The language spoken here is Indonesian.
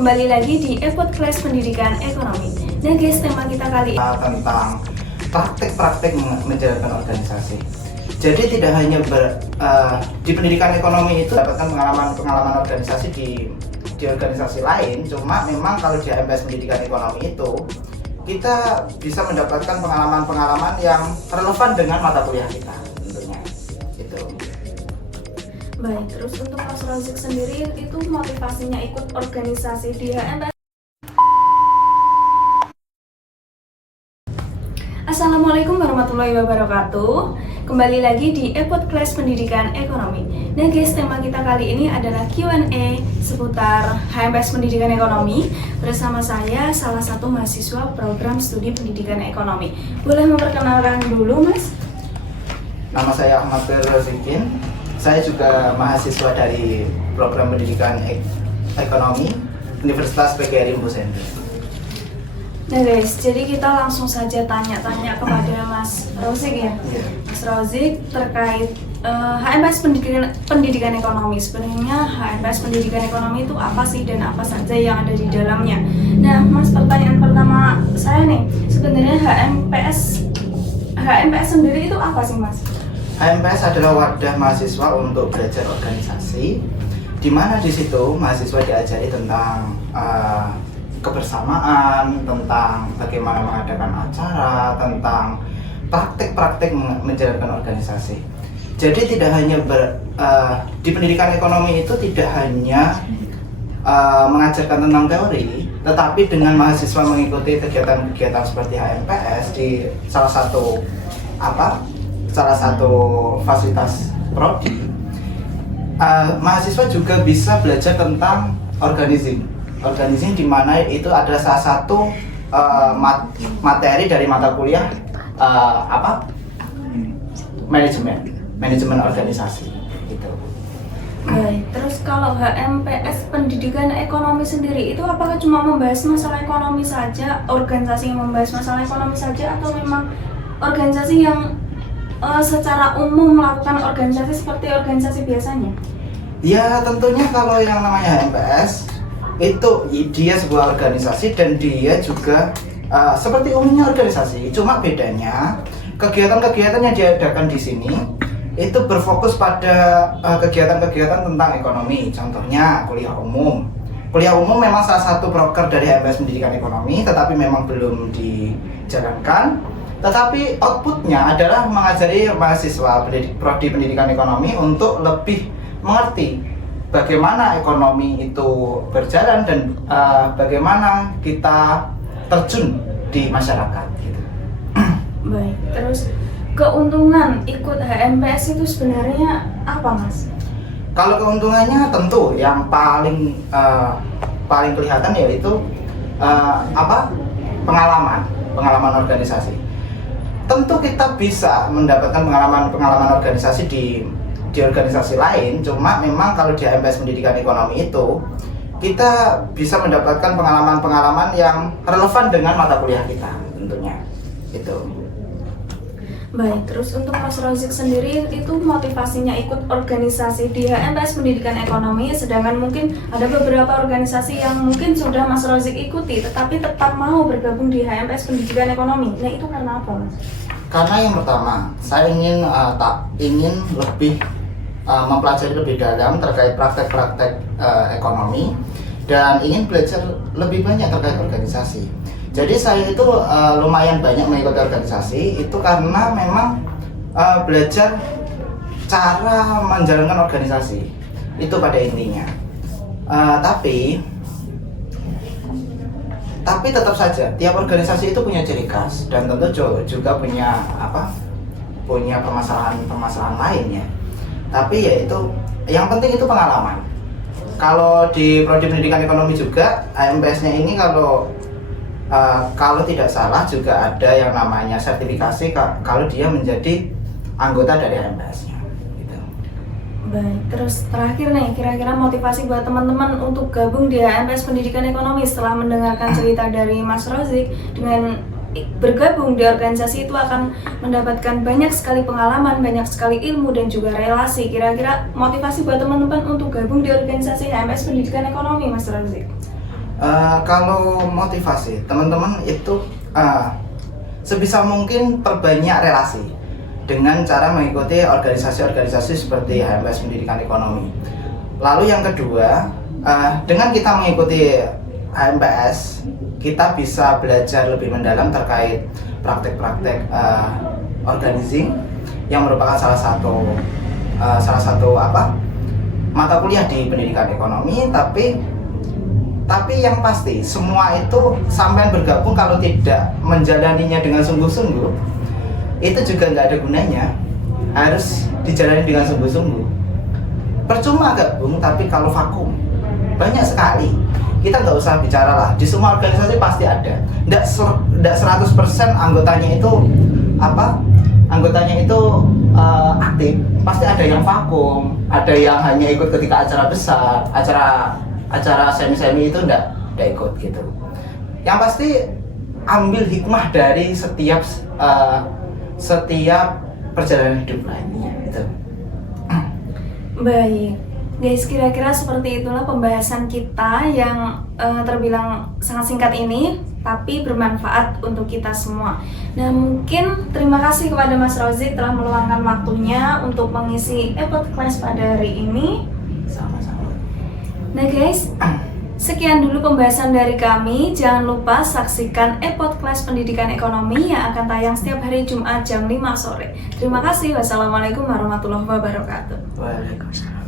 Kembali lagi di Podcast Pendidikan Ekonomi. Nah guys, tema kita kali ini tentang praktek-praktek menjalankan organisasi. Jadi tidak hanya di pendidikan ekonomi itu dapatkan pengalaman organisasi di organisasi lain, cuma memang kalau di HMPS Pendidikan Ekonomi itu kita bisa mendapatkan pengalaman-pengalaman yang relevan dengan mata kuliah kita tentunya. Itu. baik, terus untuk Mas Rozik sendiri itu motivasinya ikut organisasi di HMPS. Assalamualaikum warahmatullahi wabarakatuh. Kembali lagi di Podcast Pendidikan Ekonomi. Nah guys, tema kita kali ini adalah Q&A seputar HMPS Pendidikan Ekonomi bersama saya, salah satu mahasiswa program studi pendidikan ekonomi. Boleh memperkenalkan dulu Mas? Nama saya Ahmad Rozikin. Saya juga mahasiswa dari program pendidikan ekonomi Universitas PGRI Mbusendri. Nah guys, jadi kita langsung saja tanya-tanya kepada Mas Rozik ya. Mas Rozik terkait HMPS pendidikan ekonomi. Sebenarnya HMPS pendidikan ekonomi itu apa sih dan apa saja yang ada di dalamnya? Nah Mas, pertanyaan pertama saya nih, sebenarnya HMPS sendiri itu apa sih Mas? HMPS adalah wadah mahasiswa untuk belajar organisasi, di mana di situ mahasiswa diajari tentang kebersamaan, tentang bagaimana mengadakan acara, tentang praktek-praktek menjalankan organisasi. Jadi tidak hanya di pendidikan ekonomi itu tidak hanya mengajarkan tentang teori, tetapi dengan mahasiswa mengikuti kegiatan-kegiatan seperti HMPS di salah satu fasilitas prodi, mahasiswa juga bisa belajar tentang organisasi di mana itu adalah salah satu materi dari mata kuliah manajemen organisasi gitu. Baik, terus kalau HMPS Pendidikan Ekonomi sendiri itu apakah cuma membahas masalah ekonomi saja, organisasi yang membahas masalah ekonomi saja, atau memang organisasi yang secara umum melakukan organisasi seperti organisasi biasanya? Ya tentunya kalau yang namanya HMPS itu dia sebuah organisasi dan dia juga seperti umumnya organisasi, cuma bedanya kegiatan-kegiatan yang diadakan di sini itu berfokus pada kegiatan-kegiatan tentang ekonomi. Contohnya kuliah umum. Kuliah umum memang salah satu proker dari HMPS Pendidikan Ekonomi, tetapi memang belum dijalankan. Tetapi outputnya adalah mengajari mahasiswa prodi pendidikan ekonomi untuk lebih mengerti bagaimana ekonomi itu berjalan dan bagaimana kita terjun di masyarakat gitu. Baik, terus keuntungan ikut HMPS itu sebenarnya apa Mas? Kalau keuntungannya tentu yang paling kelihatan yaitu pengalaman organisasi. Tentu kita bisa mendapatkan pengalaman organisasi di organisasi lain, cuma memang kalau di HMPS Pendidikan Ekonomi itu kita bisa mendapatkan pengalaman-pengalaman yang relevan dengan mata kuliah kita tentunya itu. Baik, terus untuk Mas Rozik sendiri itu motivasinya ikut organisasi di HMPS Pendidikan Ekonomi, sedangkan mungkin ada beberapa organisasi yang mungkin sudah Mas Rozik ikuti tetapi tetap mau bergabung di HMPS Pendidikan Ekonomi. Nah itu karena apa Mas? Karena yang pertama, saya ingin lebih mempelajari lebih dalam terkait praktek-praktek ekonomi dan ingin belajar lebih banyak terkait organisasi. Jadi saya itu lumayan banyak mengikuti organisasi itu karena memang belajar cara menjalankan organisasi itu pada intinya. Tapi tetap saja tiap organisasi itu punya ciri khas dan tentu juga punya permasalahan lainnya. Tapi yaitu yang penting itu pengalaman. Kalau di prodi pendidikan ekonomi juga HMPS-nya ini kalau tidak salah juga ada yang namanya sertifikasi kalau dia menjadi anggota dari HMPS-nya. Gitu. Baik, terus terakhir nih, kira-kira motivasi buat teman-teman untuk gabung di HMPS Pendidikan Ekonomi setelah mendengarkan cerita dari Mas Rozik, dengan bergabung di organisasi itu akan mendapatkan banyak sekali pengalaman, banyak sekali ilmu dan juga relasi. Kira-kira motivasi buat teman-teman untuk gabung di organisasi HMPS Pendidikan Ekonomi, Mas Rozik? Kalau motivasi teman-teman itu sebisa mungkin perbanyak relasi dengan cara mengikuti organisasi-organisasi seperti HMPS Pendidikan Ekonomi. Lalu yang kedua, dengan kita mengikuti HMPS, kita bisa belajar lebih mendalam terkait praktek-praktek organizing yang merupakan salah satu mata kuliah di pendidikan ekonomi. Tapi yang pasti semua itu sampai bergabung kalau tidak menjalaninya dengan sungguh-sungguh, itu juga nggak ada gunanya. Harus dijalani dengan sungguh-sungguh. Percuma gabung tapi kalau vakum, banyak sekali. Kita nggak usah bicara lah, di semua organisasi pasti ada. Nggak 100% anggotanya itu aktif. Pasti ada yang vakum, ada yang hanya ikut ketika acara besar, acara semi-semi itu nggak ikut gitu. Yang pasti ambil hikmah dari setiap perjalanan hidup lainnya gitu. Baik, guys, kira-kira seperti itulah pembahasan kita yang terbilang sangat singkat ini, tapi bermanfaat untuk kita semua. Nah, mungkin terima kasih kepada Mas Rozik telah meluangkan waktunya untuk mengisi podcast pada hari ini. Sama-sama. Nah guys, sekian dulu pembahasan dari kami. Jangan lupa saksikan podcast Pendidikan Ekonomi yang akan tayang setiap hari Jumat jam 5 sore. Terima kasih. Wassalamualaikum warahmatullahi wabarakatuh. Waalaikumsalam.